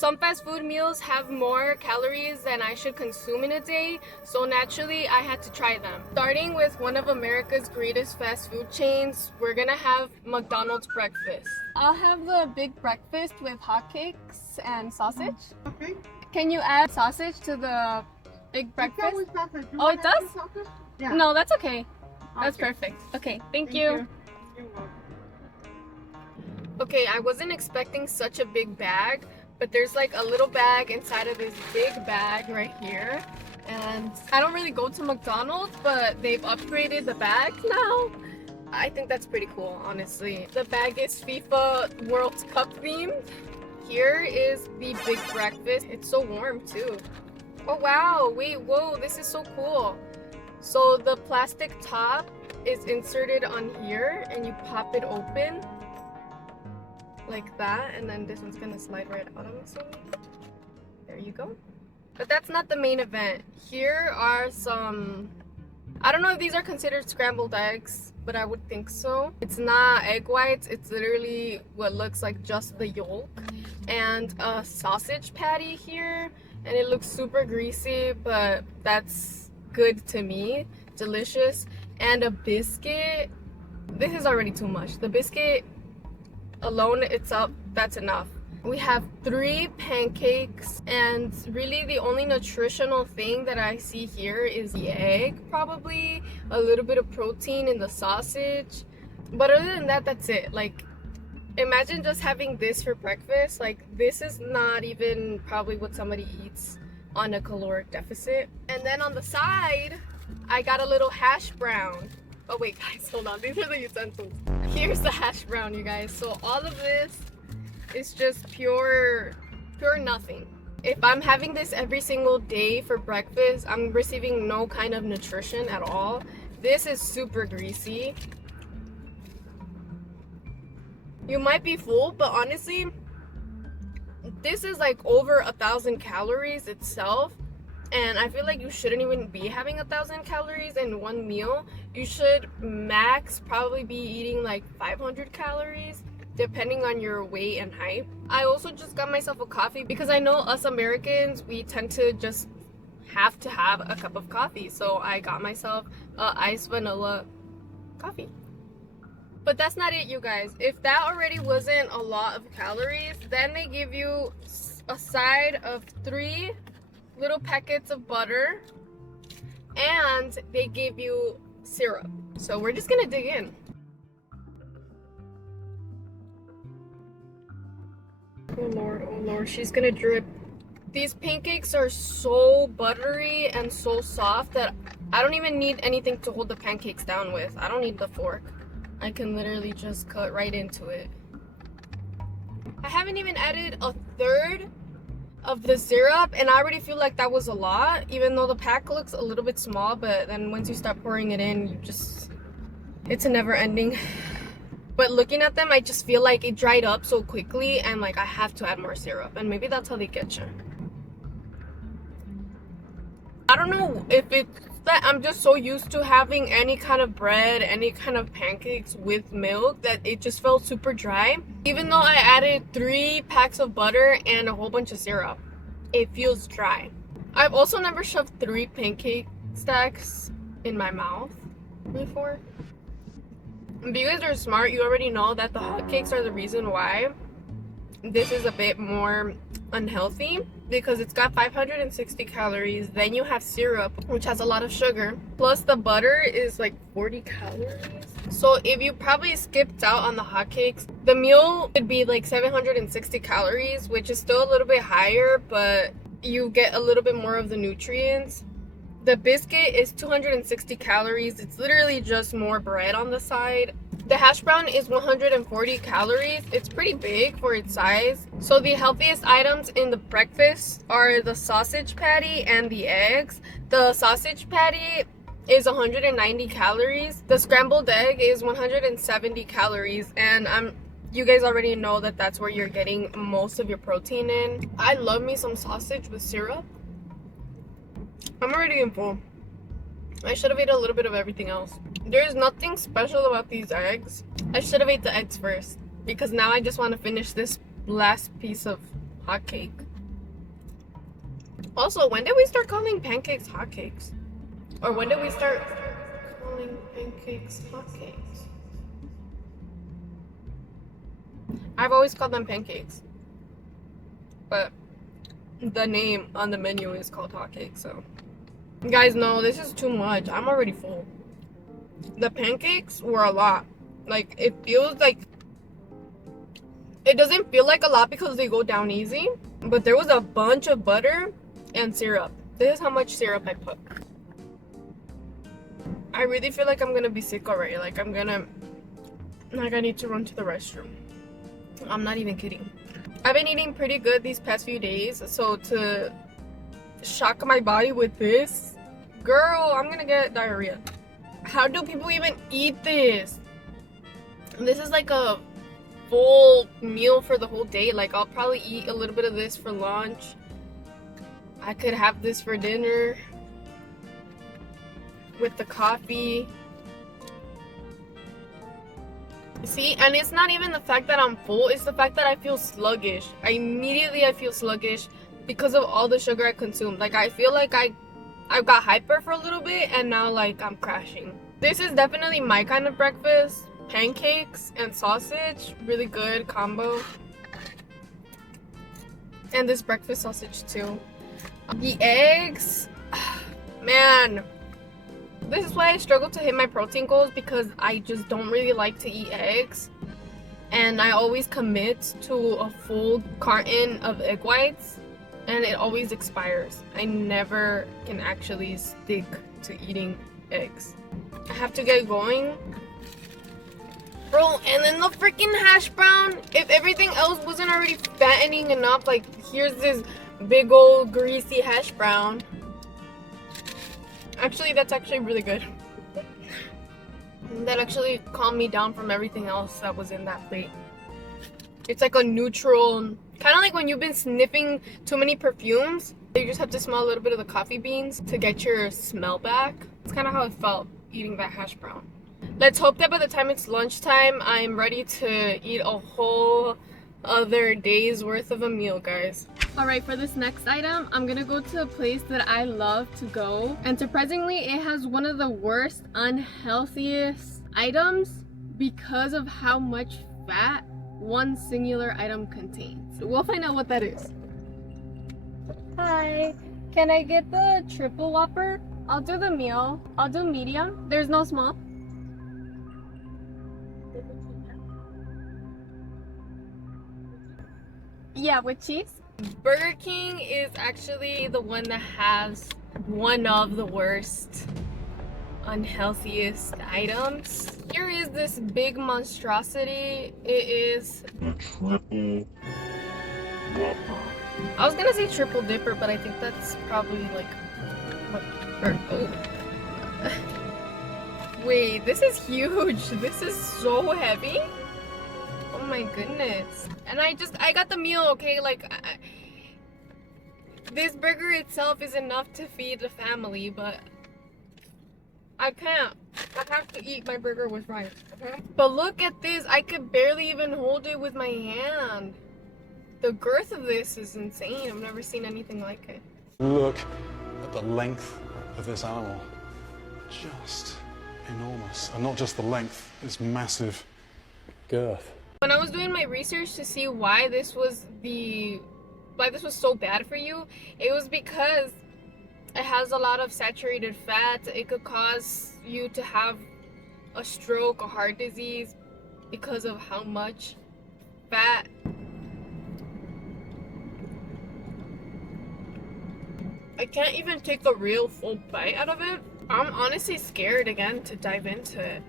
Some fast food meals have more calories than I should consume in a day, so naturally I had to try them. Starting with one of America's greatest fast food chains, we're gonna have McDonald's breakfast. I'll have the big breakfast with hotcakes and sausage. Okay. Can you add sausage to the big breakfast? With sausage. Oh, it does? Yeah. No, that's okay. That's Okay. perfect. Okay, thank you. You're welcome. Okay, I wasn't expecting such a big bag, but there's like a little bag inside of this big bag right here. And I don't really go to McDonald's, but they've upgraded the bags now. I think that's pretty cool, honestly. The bag is FIFA World Cup themed. Here is the big breakfast. It's so warm too. Oh wow, wait, whoa, this is so cool. So the plastic top is inserted on here and you pop it open like that, and then this one's gonna slide right out, I'm assuming. There you go. But that's not the main event. Here are some, I don't know if these are considered scrambled eggs, but I would think so. It's not egg whites, it's literally what looks like just the yolk. And a sausage patty here, and it looks super greasy, but that's good to me. Delicious. And a biscuit. This is already too much. The biscuit alone itself, that's enough. We have 3 pancakes, and really the only nutritional thing that I see here is the egg, probably a little bit of protein in the sausage, but other than that, that's it. Like, imagine just having this for breakfast. Like, this is not even probably what somebody eats on a caloric deficit. And then on the side, I got a little hash brown. Oh wait, guys, hold on, these are the utensils. Here's the hash brown, you guys. So all of this is just pure nothing. If I'm having this every single day for breakfast, I'm receiving no kind of nutrition at all. This is super greasy. You might be full, but honestly, this is like over 1,000 calories itself. And I feel like you shouldn't even be having 1,000 calories in one meal. You should max probably be eating like 500 calories, depending on your weight and height. I also just got myself a coffee because I know us Americans, we tend to just have to have a cup of coffee. So I got myself a iced vanilla coffee. But that's not it, you guys. If that already wasn't a lot of calories, then they give you a side of 3 little packets of butter, and they give you syrup. So we're just gonna dig in. Oh lord, she's gonna drip. These pancakes are so buttery and so soft that I don't even need anything to hold the pancakes down with. I don't need the fork. I can literally just cut right into it. I haven't even added a third of the syrup, and I already feel like that was a lot, even though the pack looks a little bit small, but then once you start pouring it in, it's a never ending. But looking at them, I just feel like it dried up so quickly, and like I have to add more syrup, and maybe that's how they get you. I don't know if it's that I'm just so used to having any kind of bread, any kind of pancakes with milk, that it just felt super dry. Even though I added 3 packs of butter and a whole bunch of syrup, it feels dry. I've also never shoved 3 pancake stacks in my mouth before. If you guys are smart, you already know that the hotcakes are the reason why this is a bit more unhealthy, because it's got 560 calories. Then you have syrup, which has a lot of sugar, plus the butter is like 40 calories. So if you probably skipped out on the hotcakes, the meal would be like 760 calories, which is still a little bit higher, but you get a little bit more of the nutrients. The biscuit is 260 calories. It's literally just more bread on the side. The hash brown is 140 calories. It's pretty big for its size. So the healthiest items in the breakfast are the sausage patty and the eggs. The sausage patty is 190 calories. The scrambled egg is 170 calories. And you guys already know that that's where you're getting most of your protein in. I love me some sausage with syrup. I'm already in full. I should have ate a little bit of everything else. There's nothing special about these eggs. I should have ate the eggs first, because now I just want to finish this last piece of hot cake. Also, when did we start calling pancakes hotcakes? Or when did we start calling pancakes hotcakes? I've always called them pancakes, but the name on the menu is called hotcakes, so. Guys, no, this is too much. I'm already full. The pancakes were a lot. Like, it feels like, it doesn't feel like a lot because they go down easy, but there was a bunch of butter and syrup. This is how much syrup I put. I really feel like I'm gonna be sick already. Like, I need to run to the restroom. I'm not even kidding. I've been eating pretty good these past few days, so to shock my body with this, girl, I'm gonna get diarrhea. How do people even eat this? This is like a full meal for the whole day. Like, I'll probably eat a little bit of this for lunch. I could have this for dinner with the coffee. See, and it's not even the fact that I'm full, it's the fact that I feel sluggish. I feel sluggish because of all the sugar I consumed. Like, I feel like I got hyper for a little bit and now like I'm crashing. This is definitely my kind of breakfast. Pancakes and sausage, really good combo. And this breakfast sausage too. The eggs, man. This is why I struggle to hit my protein goals, because I just don't really like to eat eggs. And I always commit to a full carton of egg whites and it always expires. I never can actually stick to eating eggs. I have to get going. Bro, and then the freaking hash brown. If everything else wasn't already fattening enough, like here's this big old greasy hash brown. Actually, that's actually really good. That actually calmed me down from everything else that was in that plate. It's like a neutral, kind of like when you've been sniffing too many perfumes. You just have to smell a little bit of the coffee beans to get your smell back. It's kind of how it felt eating that hash brown. Let's hope that by the time it's lunchtime, I'm ready to eat a whole other day's worth of a meal, guys. Alright, for this next item, I'm gonna go to a place that I love to go. And surprisingly, it has one of the worst, unhealthiest items because of how much fat one singular item contains. We'll find out what that is. Hi, can I get the triple whopper? I'll do the meal. I'll do medium. There's no small. Yeah, with cheese. Burger King is actually the one that has one of the worst, unhealthiest items. Here is this big monstrosity. It is the triple whopper. I was gonna say triple dipper, but I think that's probably like wait, this is huge. This is so heavy. Oh my goodness. And I got the meal, okay? Like, this burger itself is enough to feed the family, but I can't. I have to eat my burger with rice, okay? But look at this. I could barely even hold it with my hand. The girth of this is insane. I've never seen anything like it. Look at the length of this animal. Just enormous. And not just the length, it's massive girth. When I was doing my research to see why this was so bad for you, it was because it has a lot of saturated fat. It could cause you to have a stroke, a heart disease, because of how much fat. I can't even take a real full bite out of it. I'm honestly scared again to dive into it.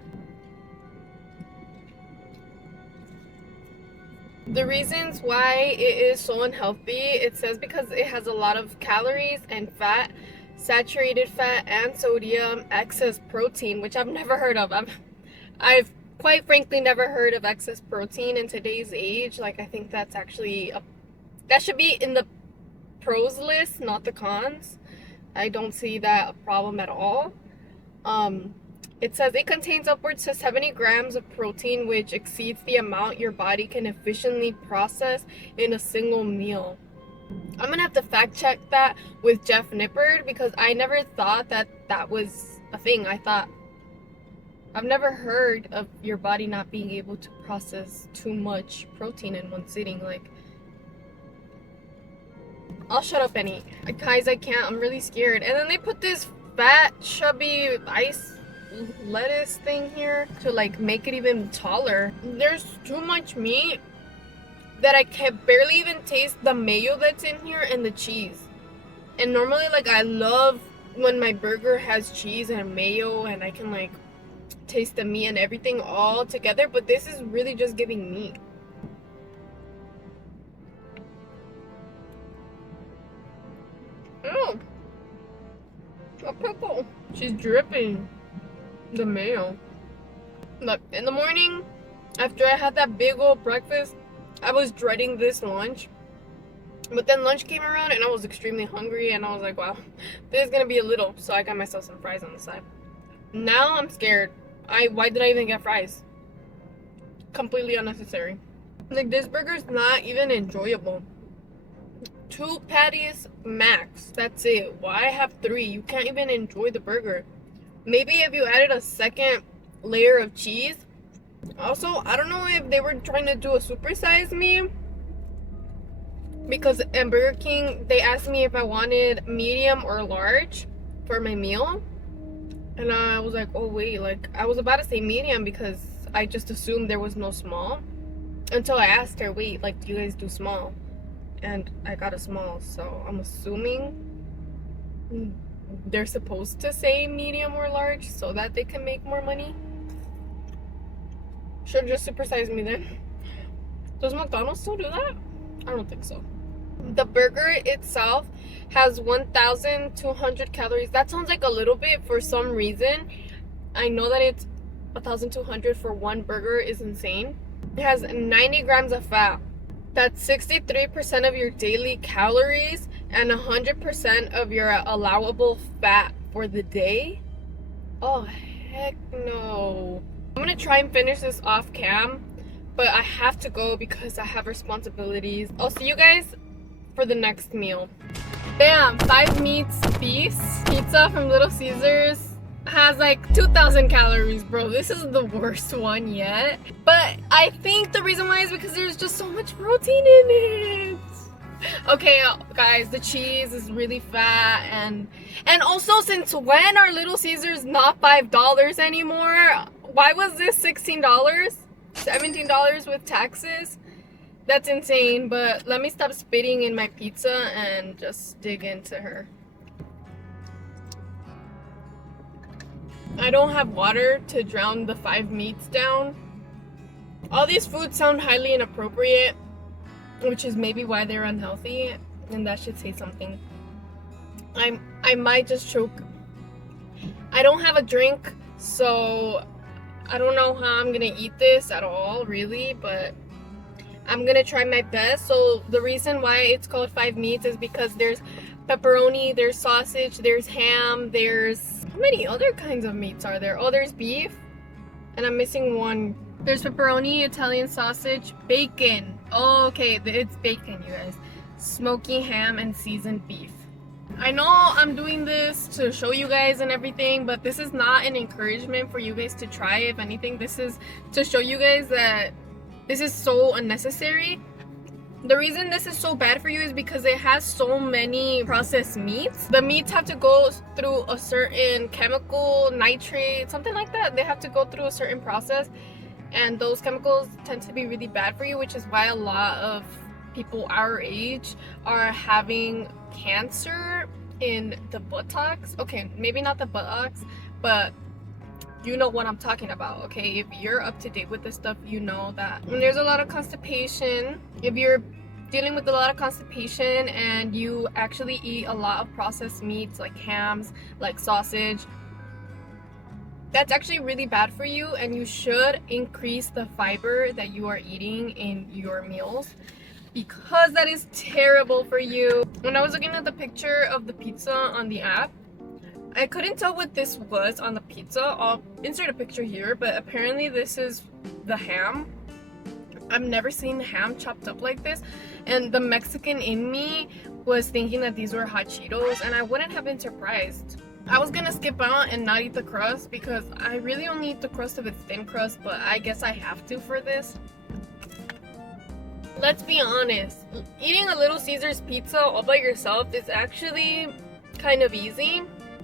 The reasons why it is so unhealthy, it says because it has a lot of calories and fat, saturated fat and sodium, excess protein, which I've never heard of. I've quite frankly never heard of excess protein in today's age. Like, I think that's actually that should be in the pros list, not the cons. I don't see that a problem at all. It says it contains upwards to 70 grams of protein, which exceeds the amount your body can efficiently process in a single meal. I'm gonna have to fact check that with Jeff Nippard because I never thought that that was a thing. I've never heard of your body not being able to process too much protein in one sitting. Like, I'll shut up and eat. Guys, I can't. I'm really scared. And then they put this fat, chubby ice lettuce thing here to like make it even taller. There's too much meat that I can barely even taste the mayo that's in here and the cheese. And normally, like, I love when my burger has cheese and mayo and I can like taste the meat and everything all together, but this is really just giving meat. Oh, a pickle. She's dripping the mayo. Look, in the morning, after I had that big old breakfast, I was dreading this lunch. But then lunch came around and I was extremely hungry and I was like, wow, this is gonna be a little. So I got myself some fries on the side. Now I'm scared. Why did I even get fries? Completely unnecessary. Like, this burger's not even enjoyable. 2 patties max. That's it. Why have 3? You can't even enjoy the burger. Maybe if you added a second layer of cheese. Also, I don't know if they were trying to do a supersize me. Because at Burger King, they asked me if I wanted medium or large for my meal. And I was like, oh wait, like, I was about to say medium because I just assumed there was no small. Until I asked her, wait, like, do you guys do small? And I got a small, so I'm assuming they're supposed to say medium or large so that they can make more money. Should just supersize me then. Does McDonald's still do that? I don't think so. The burger itself has 1,200 calories. That sounds like a little bit for some reason. I know that it's 1,200 for one burger is insane. It has 90 grams of fat. That's 63% of your daily calories and 100% of your allowable fat for the day. Oh, heck no. I'm gonna try and finish this off cam, but I have to go because I have responsibilities. I'll see you guys for the next meal. Bam! 5 meats feast pizza from Little Caesars has like 2,000 calories, bro. This is the worst one yet. But I think the reason why is because there's just so much protein in it. Okay, guys, the cheese is really fat, and also, since when are Little Caesars not $5 anymore? Why was this $16? $17 with taxes? That's insane. But let me stop spitting in my pizza and just dig into her. I don't have water to drown the 5 meats down. All these foods sound highly inappropriate, which is maybe why they're unhealthy, and that should say something. I might just choke. I don't have a drink, so I don't know how I'm gonna eat this at all, really, but I'm gonna try my best. So the reason why it's called 5 meats is because there's pepperoni, there's sausage, there's ham, there's... How many other kinds of meats are there? Oh, there's beef, and I'm missing one. There's pepperoni, Italian sausage, bacon. Oh, okay, it's bacon, you guys. Smoky ham and seasoned beef. I know I'm doing this to show you guys and everything, but this is not an encouragement for you guys to try. If anything, this is to show you guys that this is so unnecessary. The reason this is so bad for you is because it has so many processed meats. The meats have to go through a certain chemical, nitrate, something like that. They have to go through a certain process, and those chemicals tend to be really bad for you, which is why a lot of people our age are having cancer in the buttocks. Okay, maybe not the buttocks, but you know what I'm talking about, okay? If you're up to date with this stuff, you know that when there's a lot of constipation, if you're dealing with a lot of constipation and you actually eat a lot of processed meats like hams, like sausage, that's actually really bad for you, and you should increase the fiber that you are eating in your meals because that is terrible for you. When I was looking at the picture of the pizza on the app, I couldn't tell what this was on the pizza. I'll insert a picture here, but apparently this is the ham. I've never seen ham chopped up like this, and the Mexican in me was thinking that these were hot Cheetos, and I wouldn't have been surprised. I was gonna skip out and not eat the crust because I really only eat the crust if it's thin crust, but I guess I have to for this. Let's be honest, eating a Little Caesars pizza all by yourself is actually kind of easy.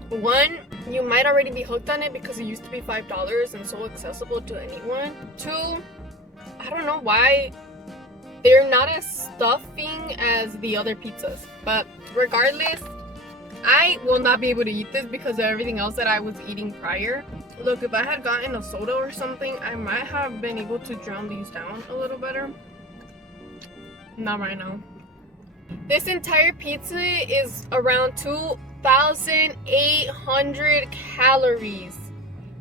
One, you might already be hooked on it because it used to be $5 and so accessible to anyone. Two, I don't know why they're not as stuffing as the other pizzas, but regardless, I will not be able to eat this because of everything else that I was eating prior. Look, if I had gotten a soda or something, I might have been able to drown these down a little better. Not right now. This entire pizza is around 2,800 calories.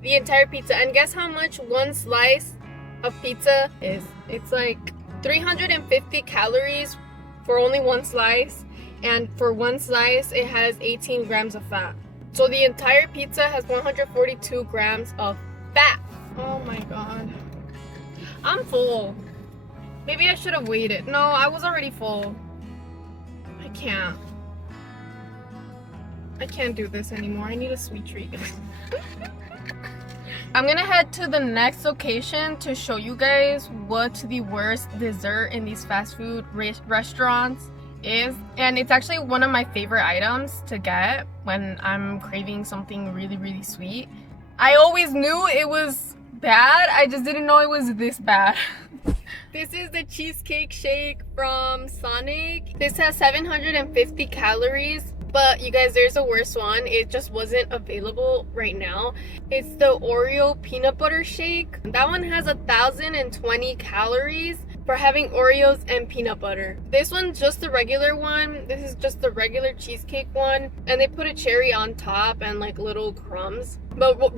The entire pizza. And guess how much one slice of pizza is? It's like 350 calories for only one slice. And for one slice, it has 18 grams of fat. So the entire pizza has 142 grams of fat. Oh my god. I'm full. Maybe I should have waited. No, I was already full. I can't do this anymore. I need a sweet treat. I'm gonna head to the next location to show you guys what the worst dessert in these fast food restaurants is. And it's actually one of my favorite items to get when I'm craving something really, really sweet. I always knew it was bad. I just didn't know it was this bad. This is the cheesecake shake from Sonic. This has 750 calories. But you guys, there's a worse one. It just wasn't available right now. It's the Oreo peanut butter shake. That one has 1,020 calories for having Oreos and peanut butter. This one's just the regular one. This is just the regular cheesecake one. And they put a cherry on top and like little crumbs. But what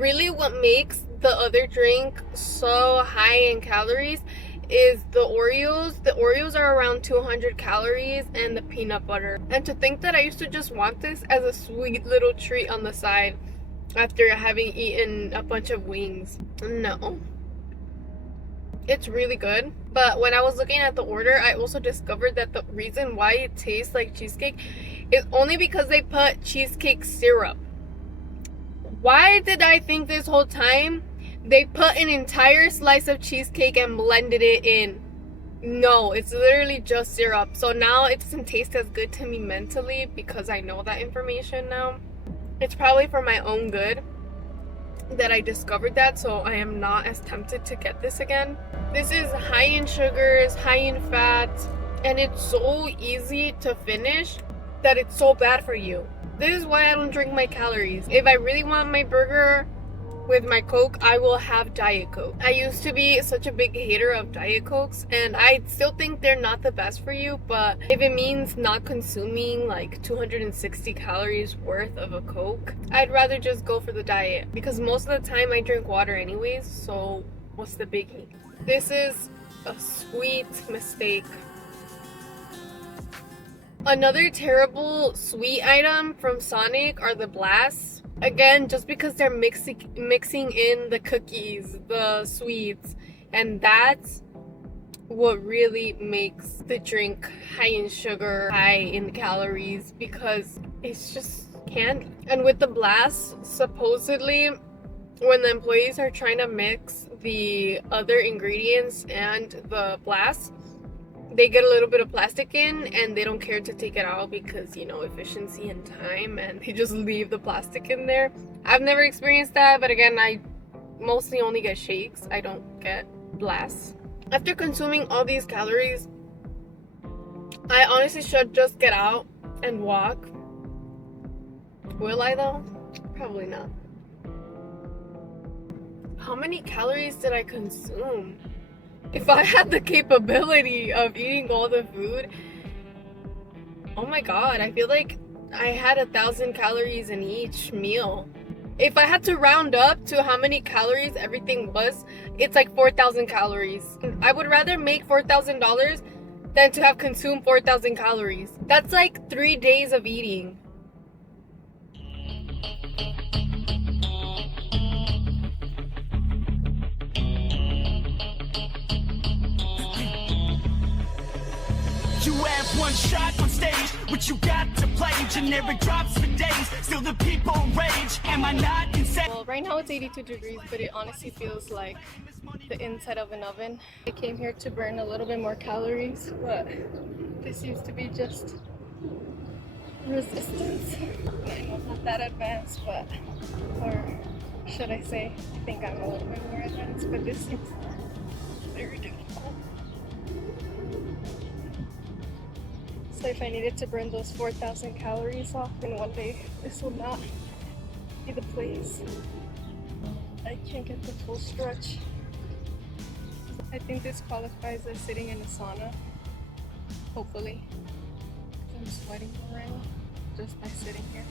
makes the other drink so high in calories is the Oreos. The Oreos are around 200 calories and the peanut butter. And to think that I used to just want this as a sweet little treat on the side after having eaten a bunch of wings. No. It's really good. But when I was looking at the order, I also discovered that the reason why it tastes like cheesecake is only because they put cheesecake syrup. Why did I think this whole time they put an entire slice of cheesecake and blended it in? No, it's literally just syrup. So now it doesn't taste as good to me mentally because I know that information now. It's probably for my own good that I discovered that, so I am not as tempted to get this again. This is high in sugars, high in fat, and it's so easy to finish that it's so bad for you. This is why I don't drink my calories. If I really want my burger with my Coke, I will have Diet Coke. I used to be such a big hater of Diet Cokes, and I still think they're not the best for you, but if it means not consuming like 260 calories worth of a Coke, I'd rather just go for the diet because most of the time I drink water anyways, so what's the biggie? This is a sweet mistake. Another terrible sweet item from Sonic are the blasts. Again, just because they're mixing in the cookies, the sweets, and that's what really makes the drink high in sugar, high in calories, because it's just candy. And with the blasts, supposedly when the employees are trying to mix the other ingredients and the blasts, they get a little bit of plastic in and they don't care to take it out because, you know, efficiency and time, and they just leave the plastic in there. I've never experienced that, but again, I mostly only get shakes. I don't get blasts. After consuming all these calories, I honestly should just get out and walk. Will I though? Probably not. How many calories did I consume? If I had the capability of eating all the food, oh my god, I feel like I had 1,000 calories in each meal. If I had to round up to how many calories everything was, it's like 4,000 calories. I would rather make $4,000 than to have consumed 4,000 calories. That's like 3 days of eating. just one shot on stage. What you got to play? Generic drops for days. Still the people rage. Am I not insane? Well, right now it's 82 degrees, but it honestly feels like the inside of an oven. I came here to burn a little bit more calories, but this seems to be just resistance. I know I'm not that advanced, but, or should I say, I think I'm a little bit more advanced, but this seems very difficult. So if I needed to burn those 4,000 calories off in one day, this will not be the place. I can't get the full stretch. I think this qualifies as sitting in a sauna, hopefully. I'm sweating right now just by sitting here.